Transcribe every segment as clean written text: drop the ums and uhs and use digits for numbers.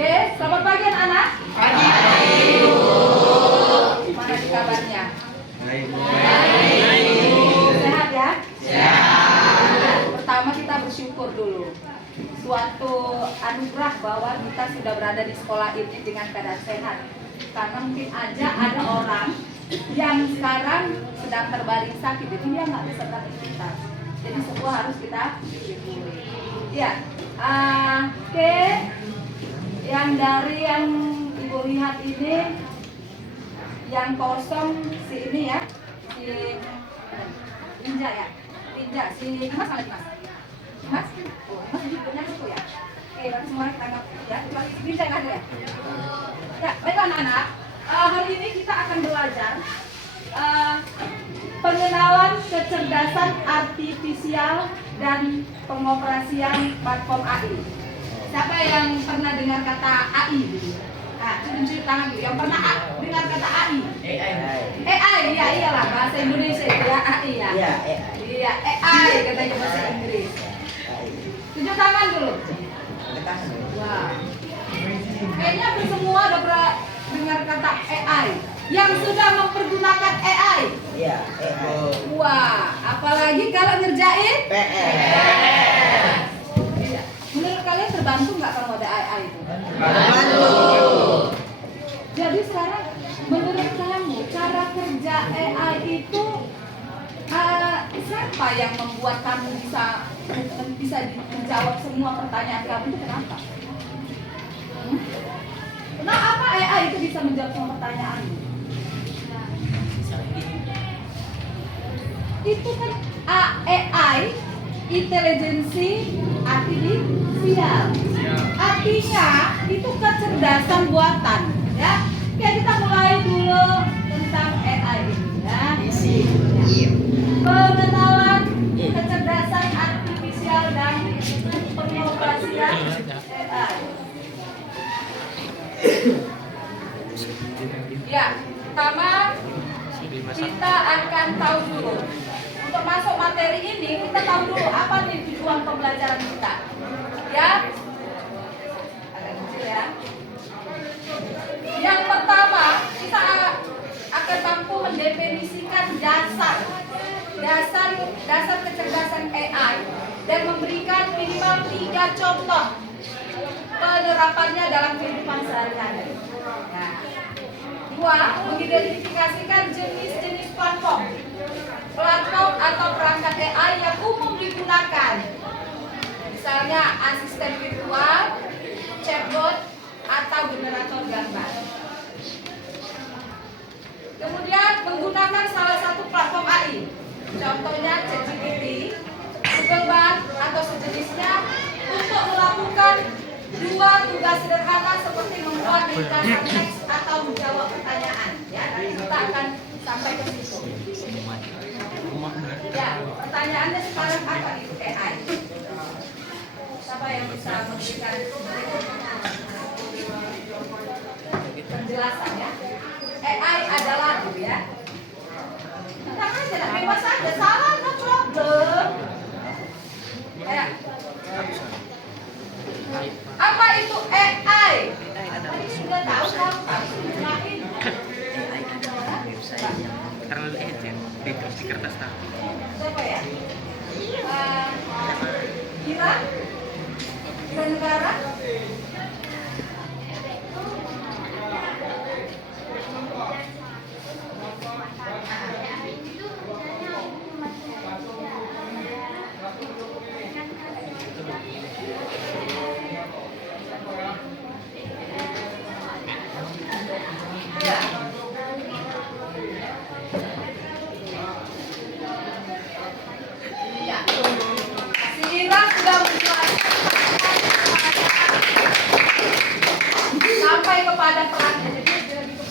Oke, selamat pagi anak-anak. Pagi. Gimana nih kabarnya? Baik. Sehat ya? Sehat. Pertama kita bersyukur dulu. Suatu anugerah bahwa kita sudah berada di sekolah ini dengan keadaan sehat. Karena mungkin aja ada orang yang sekarang sedang terbaring sakit, jadi dia nggak bisa beraktivitas. Jadi semua harus kita syukuri. Ya, oke. Yang dari yang Ibu lihat ini, yang kosong si ini ya, si Ninja ya, Ninja, si Mas mana sih Mas? Mas? Oh, Mas hidupnya itu ya. Oke, nanti semua kita anggap ya, cuma si Ninja yang ada ya. Ya, baiklah anak-anak, hari ini kita akan belajar pengenalan kecerdasan artifisial dan pengoperasian platform AI. Siapa yang pernah dengar kata AI? Nah, tunjuk tangan dulu. Yang pernah dengar kata AI? AI, iya iyalah bahasa Indonesia ya AI ya. Iya, Iya, AI katanya bahasa Inggris. Tunjuk tangan dulu. Wah. Kayaknya hampir semua udah pernah dengar kata AI. Yang sudah mempergunakan AI? Iya, Wah, apalagi kalau ngerjain PS. Iya. Menurut kalian terbantu nggak kalau ada AI itu? Bantu. Jadi sekarang menurut kamu cara kerja AI itu siapa yang membuat kamu bisa menjawab semua pertanyaan kamu itu kenapa? Kenapa AI itu bisa menjawab semua pertanyaanmu? Itu kan AI, intelijensi artifisial. Artinya itu kecerdasan buatan, ya. Oke, kita mulai dulu tentang AI ini, ya. Pengenalan kecerdasan artifisial dan pengoperasian AI. Ya, pertama kita akan tahu dulu. Untuk masuk materi ini kita tahu dulu apa nih tujuan pembelajaran kita. Ya, agak kecil ya. Yang pertama kita akan mampu mendefinisikan dasar kecerdasan AI dan memberikan minimal 3 contoh penerapannya dalam kehidupan sehari-hari. Nah, 2. Mengidentifikasikan jenis-jenis platform atau perangkat AI yang umum digunakan, misalnya asisten virtual, chatbot, atau generator gambar. Kemudian menggunakan salah satu platform AI, contohnya ChatGPT, Google Bard, atau sejenisnya untuk melakukan 2 tugas sederhana seperti membuat ringkasan teks atau menjawab pertanyaan. Ya, nanti kita akan sampai ke situ. Ya, pertanyaannya sekarang apa itu AI? Siapa yang bisa memberikan penjelasan ya? AI adalah ya. Tenang aja, bebas aja, salah no problem. Ya. Apa itu AI? Tadi sudah tahu kan? Jelasin. Terlalu edan di kertas tahu. Siapa ya? Kira? Kira negara?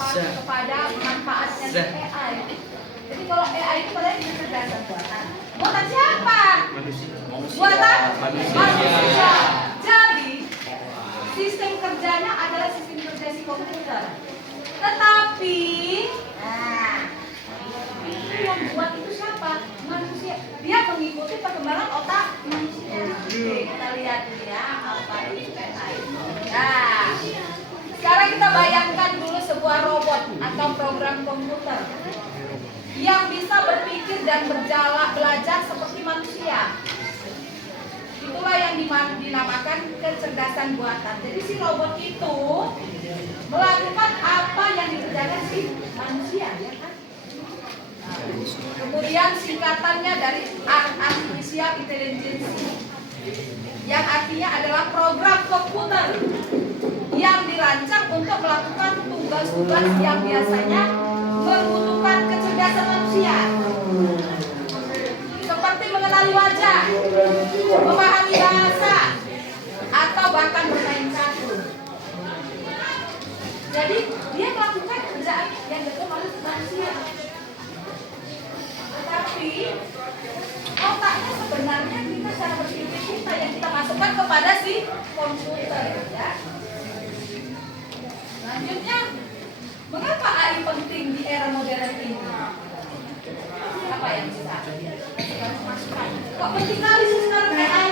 Kepada manfaatnya AI. Jadi kalau AI itu padahal kecerdasan buatan. Buatan siapa? Buatan manusia. Jadi sistem kerjanya adalah sistem kerja si komputer. Tetapi yang buat itu siapa? Manusia. Dia mengikuti perkembangan otak manusia. Oke, kita lihat ya apa itu AI. Nah, dan belajar seperti manusia. Itulah yang dinamakan kecerdasan buatan. Jadi si robot itu melakukan apa yang dikerjakan si manusia, ya kan? Nah, kemudian singkatannya dari artificial intelligence, yang artinya adalah program komputer yang dirancang untuk melakukan tugas-tugas yang biasanya membutuhkan kecerdasan manusia, seperti mengenali wajah, memahami bahasa, atau bahkan bermain catur. Jadi dia melakukan kerjaan yang dilakukan oleh manusia, tetapi otaknya sebenarnya kita cara berpikir kita yang kita masukkan kepada si komputer, ya. Selanjutnya, mengapa AI penting di era modern ini? Apa yang bisa masukkan? Kok penting kali sih sekarang AI?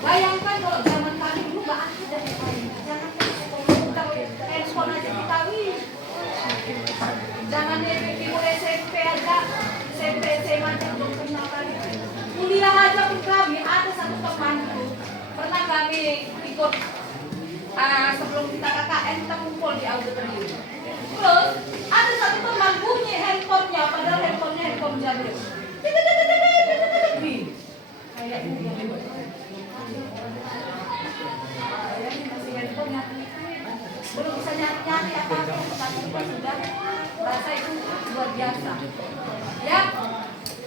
Bayangkan kalau zaman kami dulu nggak ada AI. Jangan komputer, handphone aja kita Jangan ibu SMP aja, SMP SMA aja belum kenal kali. Kuliah aja pun kami ada satu temanku pernah kami ikut sebelum kita KKN kita kumpul di auditorium. Terus ada satu teman bunyi handphonenya, padahal handphonenya handphone jadul. Kayak masih handphonenya belum bisa nyari apa-apa, tetapi sudah rasa itu luar biasa. Ya,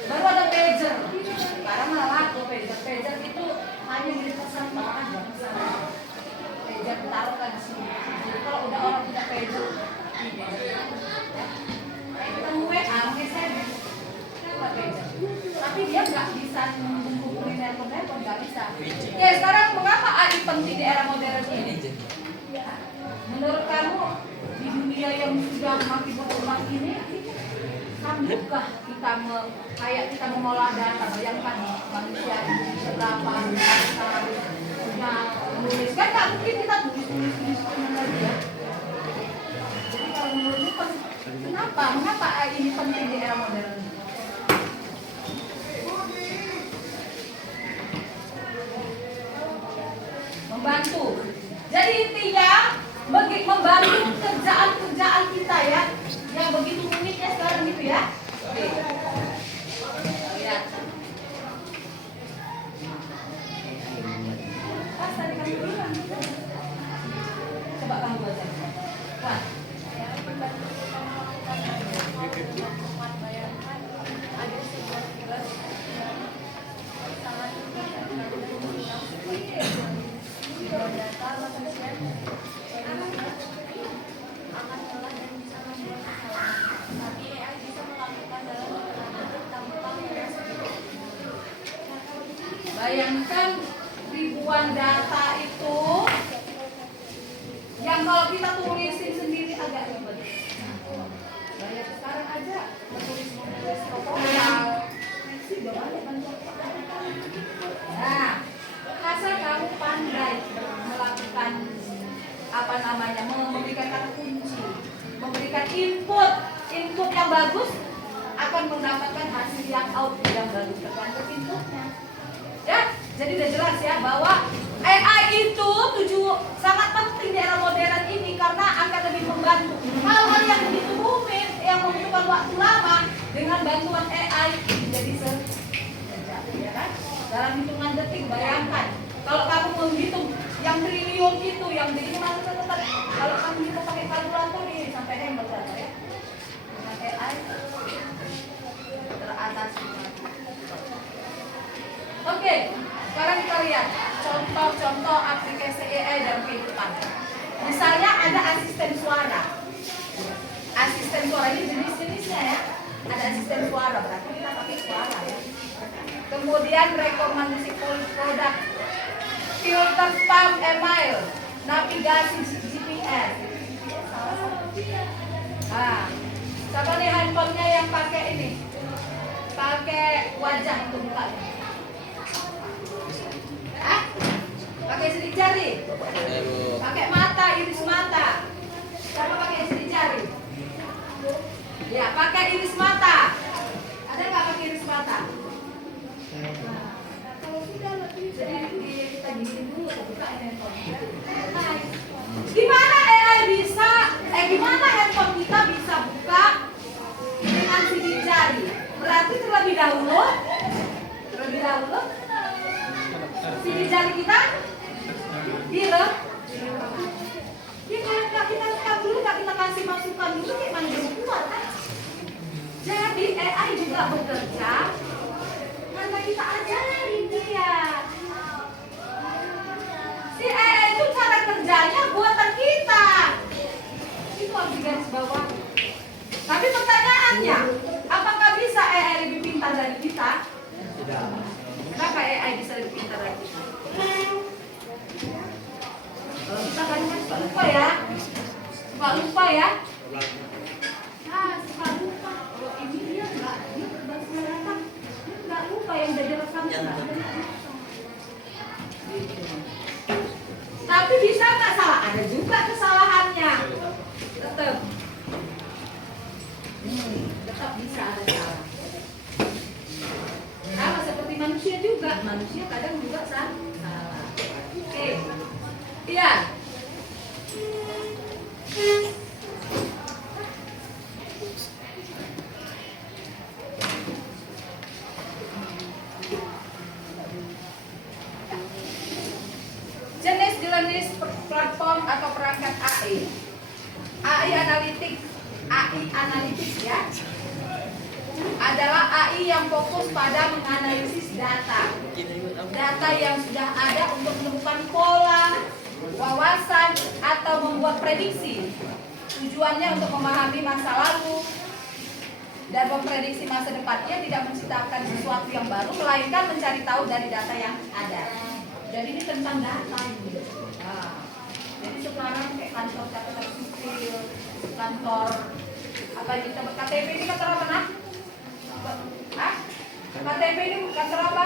baru ada pager. Sekarang malah laku pager. Pager itu hanya milik pesan bahkan nggak bisa. Pager taruhkan di sini. Jadi kalau udah orang punya pager, kita WA, SMS, pager. Tapi dia nggak bisa menghubungi telepon, nggak bisa. Oke, sekarang mengapa AI penting di era modern ini? Menurut kamu di dunia yang sudah makin berkembang ini, sanggupkah kita kayak kita mengolah data? Bayangkan manusia berapa kita punya menulis, kan nggak mungkin kita tulis lagi ya. Jadi kalau menurutmu mengapa AI ini penting di era modern? Membantu. Jadi intinya membantu kerjaan kita ya, yang begitu uniknya sekarang gitu ya. Oke. Lihat. Pas tadi kamu bilang. Coba kamu baca. Wah. Ada sebuah tugas sangat data manusia akan lelah dan bisa membuat kesalahan. Tapi AI bisa melakukan dalam tanpa bayangkan ribuan data itu yang kalau kita tulisin sendiri agak ribet. Banyak sekarang aja menulis proposal, sudah banyak bantuan. Nah, asal kamu pandai melakukan memberikan kata kunci, memberikan input yang bagus, akan mendapatkan hasil yang output yang bagus tergantung inputnya. Ya, jadi udah jelas ya bahwa AI itu sangat penting di era modern ini karena akan lebih membantu hal-hal yang begitu rumit, yang membutuhkan waktu lama, dengan bantuan AI jadi ya kan? Dalam hitungan detik. Bayangkan kalau kamu menghitung yang triliun itu, yang jadi kalau kamu hitung pakai kalkulator ini sampai hebat ya. Dengan AI teratasi. Oke, sekarang kita lihat contoh-contoh aplikasi AI dalam kehidupan. Misalnya ada asisten suara. Asisten suara ini jenis-jenisnya ya. Ada asisten suara, berarti kita pakai suara ya. Kemudian rekomendasi produk, filter spam email, navigasi GPS. Nah, siapa nih handphonenya yang pakai ini? Pakai wajah untuk bukanya. Pakai sidik jari? Pakai mata, iris mata. Siapa pakai sidik jari? Ya, pakai iris mata. Ada nggak kata. Kalau sudah lebih, jadi kita gini dulu, buka handphone. Gimana AI bisa, gimana handphone kita bisa buka dengan sidik jari? Berarti terlebih dahulu sidik jari kita direm. Ya kalau nggak kita rekam dulu, nggak kita kasih masukan dulu, kayak mana dia keluar kan? Jadi AI juga bekerja karena kita ajarin dia. Si AI itu cara kerjanya buatan kita. Itu harus digaris bawah. Tapi pertanyaannya, apakah bisa AI lebih pintar dari kita? Tidak. Kenapa AI bisa lebih pintar dari kita? Kalau kita kan suka lupa ya. Suka lupa ya. Suka lupa. Kalau ini dia berbahasa data. Dia nggak lupa yang udah direkamnya nggak ada. Tapi bisa nggak salah? Ada juga kesalahannya. Tetap. Tetap bisa ada salah. Sama seperti manusia juga. Manusia kadang juga salah. Oke. Iya. Jenis platform atau perangkat AI. AI analitik ya. Adalah AI yang fokus pada menganalisis data. Data yang sudah ada untuk menemukan pola, wawasan, atau membuat prediksi. Tujuannya untuk memahami masa lalu dan memprediksi masa depannya, tidak menciptakan sesuatu yang baru, melainkan mencari tahu dari data yang ada. Jadi ini tentang data ini. Nah, jadi sekarang kayak kantor catatan sipil, kantor apa kita KTP ini kantor apa nak? KTP ini kantor apa?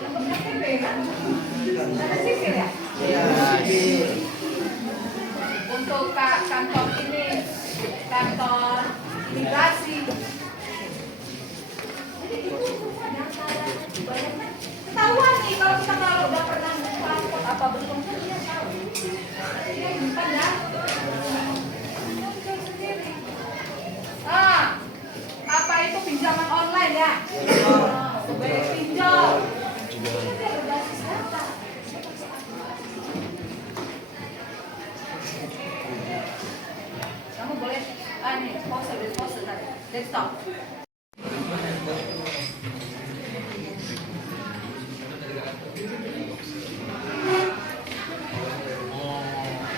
Kantor KTP kan? Kantor sipil ya? Iya. Untuk kantor ini, kantor imigrasi. Jadi itu semua data banyak. Ketahuan nih kalau kita udah pernah paspor apa belum kan dia tahu. Dia bukan ya. Apa itu pinjaman online ya? Sebagai pinjol. Ini dia berbasis data. Kamu boleh nih pause tadi. Let's stop.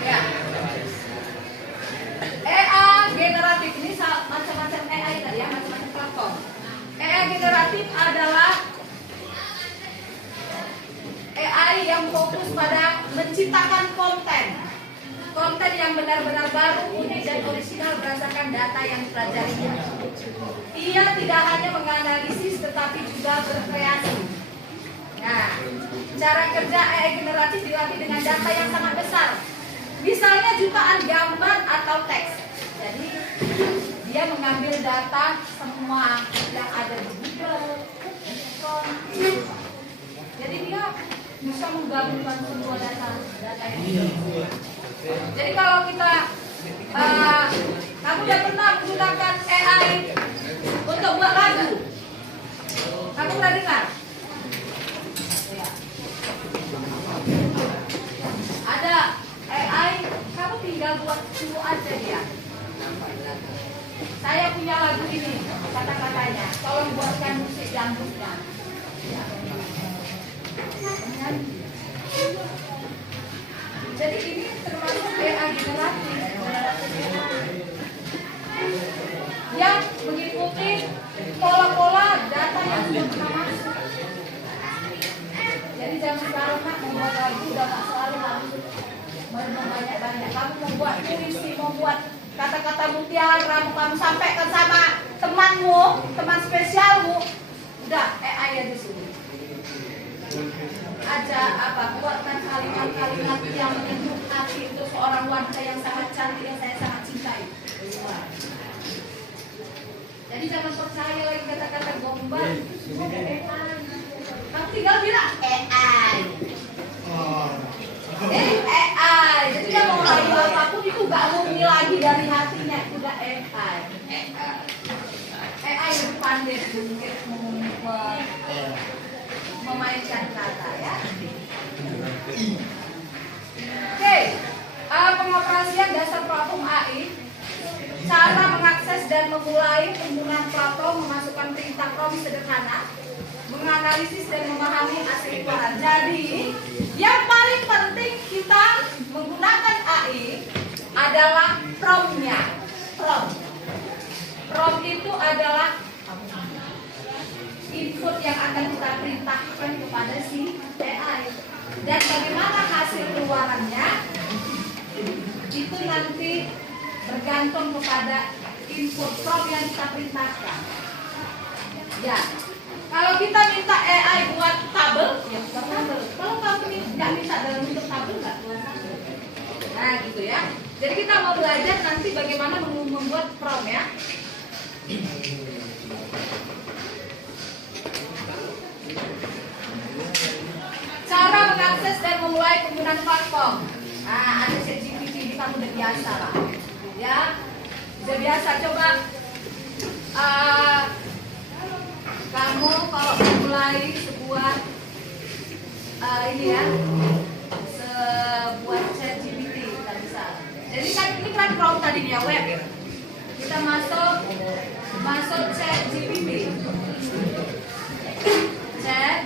Ya. AI generatif ini macam-macam AI tadi ya, macam-macam platform. AI generatif adalah AI yang fokus pada menciptakan konten yang benar-benar baru, unik dan orisinal berdasarkan data yang dipelajarinya. Ia tidak hanya menganalisis tetapi juga berkreasi. Nah, cara kerja AI generatif dilatih dengan data yang sangat besar. Misalnya jutaan gambar atau teks. Jadi dia mengambil data semua yang ada di Google. Jadi dia bisa menggabungkan semua data ini. Jadi kalau kita kamu udah pernah menggunakan AI untuk buat lagu? Kamu pernah dengar? Ada AI, kamu tinggal buat dulu aja dia. Saya punya lagu ini, kata-katanya. Tolong buatkan musik dangdutnya. Jadi ini termasuk AI generatif yang mengikuti pola-pola data yang sudah pernah masuk. Jadi jangan sekarang membuat lagu udah nggak selalu harus banyak-banyak. Kamu membuat puisi, membuat kata-kata mutiara, kamu sampaikan sama temanmu, teman spesialmu, udah AI ya di sini. Buatkan kalimat-kalimat yang menyentuh hati untuk seorang wanita yang sangat cantik, yang saya sangat cintai. Jadi jangan percaya percaya lagi kata-kata gombal. Kamu tinggal bilang AI. AI. Jadi dia mau lagi apapun itu gak murni lagi dari hatinya, itu udah AI. AI itu pandai mungkin memainkan kata ya. Oke, pengoperasian dasar platform AI. Cara mengakses dan memulai penggunaan platform, memasukkan perintah prompt sederhana, menganalisis dan memahami asli Tuhan. Jadi, yang paling penting kita menggunakan AI adalah prompt-nya. Prompt itu adalah input yang akan kita perintahkan kepada si AI. Dan bagaimana hasil keluarannya itu nanti bergantung kepada input prompt yang kita perintahkan. Ya, kalau kita minta AI buat tabel, ya buat tabel. Kalau kamu nggak minta dalam bentuk tabel, nggak buat tabel. Nah, gitu ya. Jadi kita mau belajar nanti bagaimana membuat prompt ya. Cara mengakses dan memulai penggunaan platform. Nah, ada ChatGPT ini kamu udah biasa lah. Ya, udah biasa. Coba kamu kalau memulai sebuah ini ya, sebuah ChatGPT kita bisa. Jadi kan ini kan prompt tadi ya, web ya. Kita masuk ChatGPT. Chat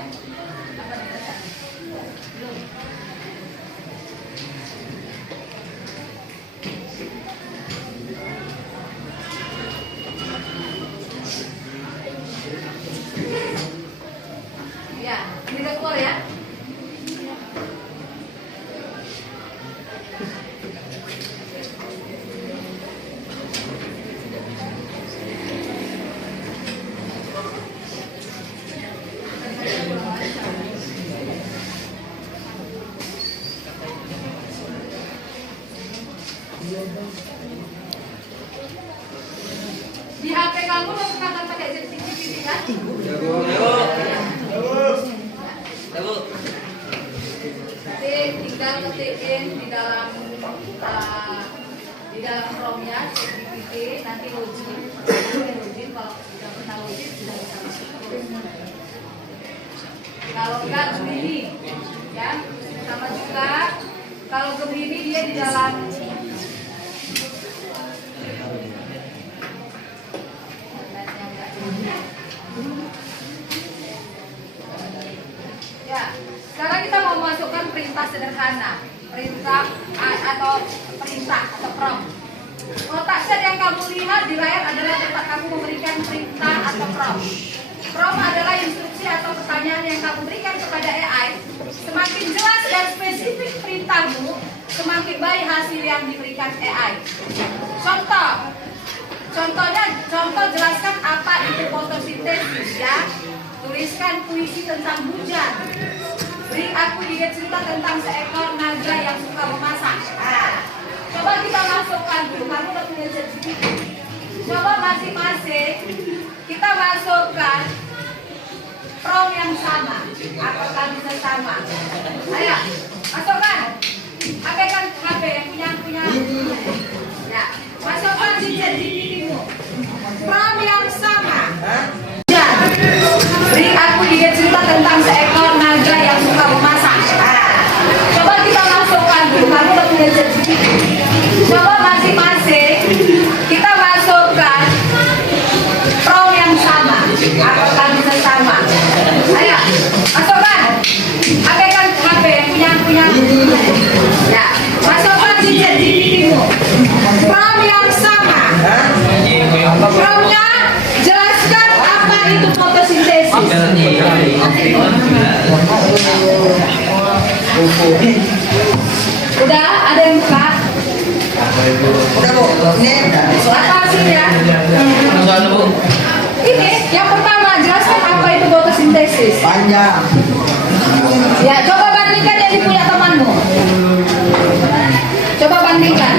apa kita? Belum. Ya, ini udah keluar ya. Di HP kamu lo pernah pakai ChatGPT kan? Nanti tinggal ketikin di dalam Chrome-nya ChatGPT, nanti login kalau sudah pernah login sudah bisa masuk terus. Kalau enggak Gemini, ya sama juga. Kalau Gemini dia di dalam ya, sekarang kita mau masukkan perintah sederhana, perintah atau prompt. Kotak chat yang kamu lihat di layar adalah tempat kamu memberikan perintah atau prompt. Prompt adalah instruksi atau pertanyaan yang kamu berikan kepada AI. Semakin jelas dan spesifik perintahmu, semakin baik hasil yang diberikan AI. Contoh jelaskan apa itu fotosintesis ya. Tuliskan puisi tentang hujan. Beri aku ide cerita tentang seekor naga yang suka memasak. Coba kita masukkan dulu, kamu udah punya ChatGPT. Coba masing-masing kita masukkan prompt yang sama. Apakah bisa sama? Ayo, masukkan. HP yang punya. Ya, masukkan di ChatGPT-mu. Prompt yang sama. Beri aku ide cerita tentang seekor naga yang suka memasak. Coba kita masukkan dulu, kamu udah punya ChatGPT. Coba masing-masing kita masukkan prompt yang sama. Apakah bisa sama? Ayo, masukkan. HP yang punya. Ya, masukkan di ChatGPT-mu. Prompt yang sama. Prompt-nya jelaskan apa itu fotosintesis. Udah ada yang buka? Udah Bu, ini Apa hasilnya? Ini yang pertama, jelaskan apa itu fotosintesis. panjang. Ya, coba bandingkan yang punya temanmu. Coba bandingkan.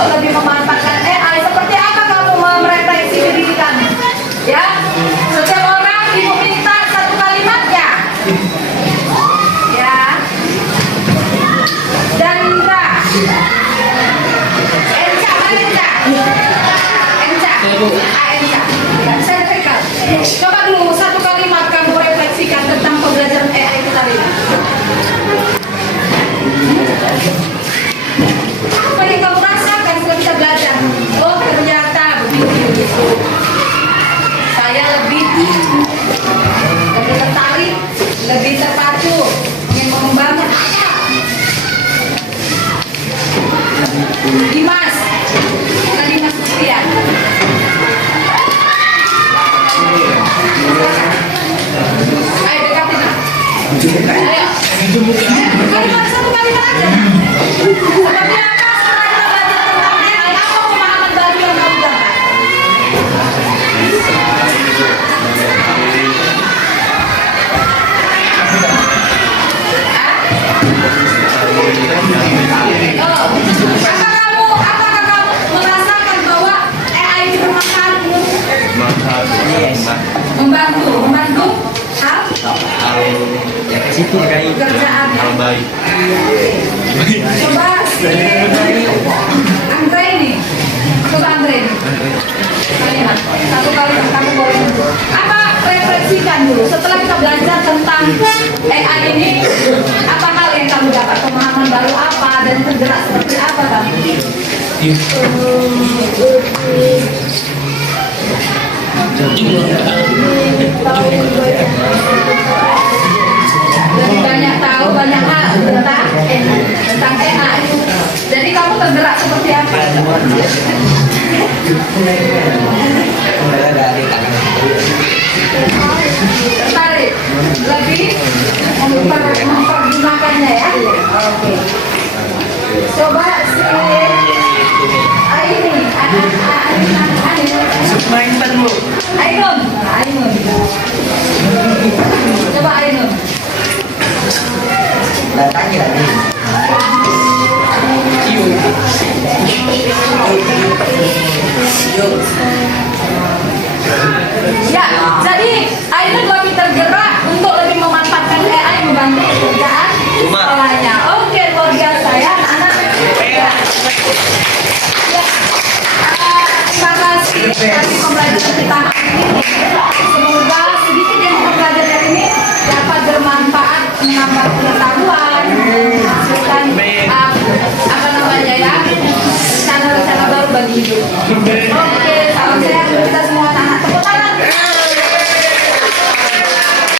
untuk lebih memanfaatkan AI. Seperti apa kamu merefleksi diri kamu? Ya, setiap orang ibu minta satu kalimatnya. Ya. Dandra. Enca, mana Enca? Enca. Enca. Ya, saya rekam. Coba dulu satu kalimat kamu refleksikan tentang pembelajaran AI kita ini. Apa yang kamu rasakan setelah kita belajar? Oh, ternyata begitu. Saya lebih tertarik, lebih terpacu ingin mengembangkan. Dimas, Dimas Kustian. Ayo dekatin. Ayo. Kalimat satu kalimat aja. Seperti apa setelah kita belajar tentang AI? Apa pemahaman baru yang kamu dapat? Apakah kamu merasakan bahwa AI itu bermanfaatmu? Membantu hal Ya ke situ kayak pekerjaan. hal baik. Coba si Andre ini, coba Andre ini. Kalimat, satu kali kamu boleh. Apa refleksikan dulu setelah kita belajar tentang AI ini, apa hal yang kamu dapat, pemahaman baru apa dan tergerak seperti apa kamu? Lebih banyak tahu banyak hal tentang AI. Jadi kamu tergerak seperti apa? Tertarik, lebih mempergunakannya ya. Oke. Coba si ini, Mainkan lu. Ainun. Coba Ainun. Datangnya lagi.